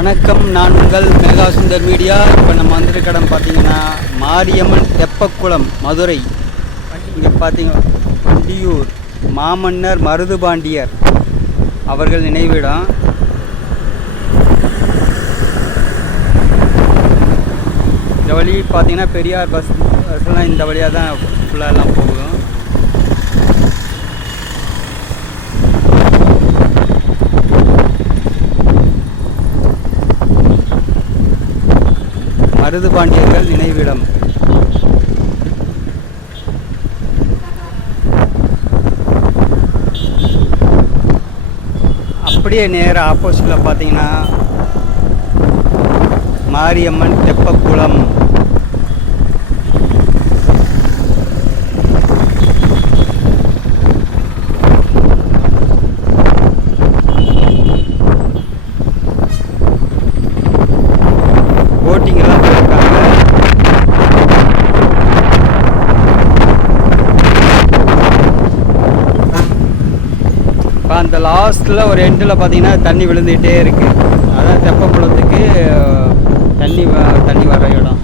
வணக்கம் நான் உங்கள் மெகா சுந்தர் மீடியா. இப்போ நம்ம வந்திருக்க இடம் பார்த்தீங்கன்னா மாரியம்மன் தெப்பக்குளம் மதுரை. இங்கே பார்த்தீங்கன்னா வண்டியூர் மாமன்னர் மருதுபாண்டியர் அவர்கள் நினைவிடம். இந்த வழி பார்த்தீங்கன்னா பெரியார் பஸ் பஸ்லாம் இந்த வழியாக தான் ஃபுல்லாக எல்லாம் போகும். மருதுபாண்டியர்கள் நினைவிடம். அப்படியே நேராக ஆப்போசிட்டில் பார்த்தீங்கன்னா மாரியம்மன் தெப்பக்குளம் போட்டிங் எல்லாம் போயிருக்காங்க இப்போ அந்த லாஸ்ட்டில் ஒரு எண்டில் பார்த்தீங்கன்னா தண்ணி விழுந்துகிட்டே இருக்குது அதான் தெப்பக்குளத்துக்கு தண்ணி வ- தண்ணி வர இடம்.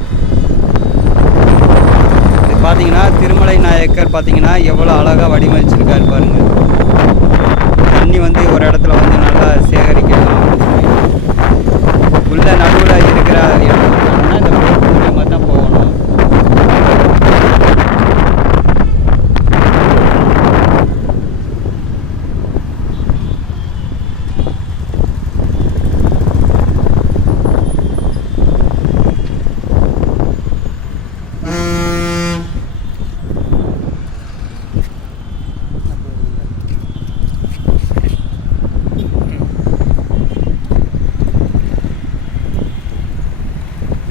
இது பார்த்தீங்கன்னா திருமலை நாயக்கர் பார்த்தீங்கன்னா எவ்வளோ அழகாக வடிவமைச்சிருக்காரு பாருங்கள் தண்ணி வந்து ஒரு இடத்துல வந்து நல்லா சேகரிக்கலாம் உள்ள நடுவில் இருக்கிற இடம் பார்த்தீங்கன்னா இந்த போட் மூலியமாக தான் போகணும்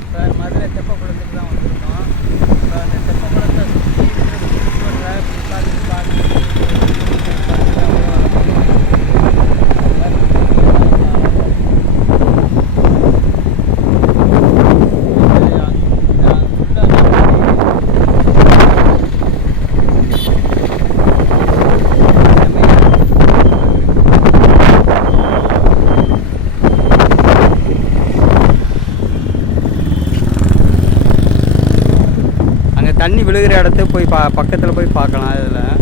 இப்போ மதுரை தெப்பக்குளத்துக்கு தான் வந்திருக்கோம் இப்போ அந்த தெப்பக்குளத்தை சுற்றி இருக்கிற சுற்றுவட்டார பார்த்து அங்கே தண்ணி விழுகிற இடத்த போய் பா பக்கத்தில் போய் பார்க்கலாம் இதில்.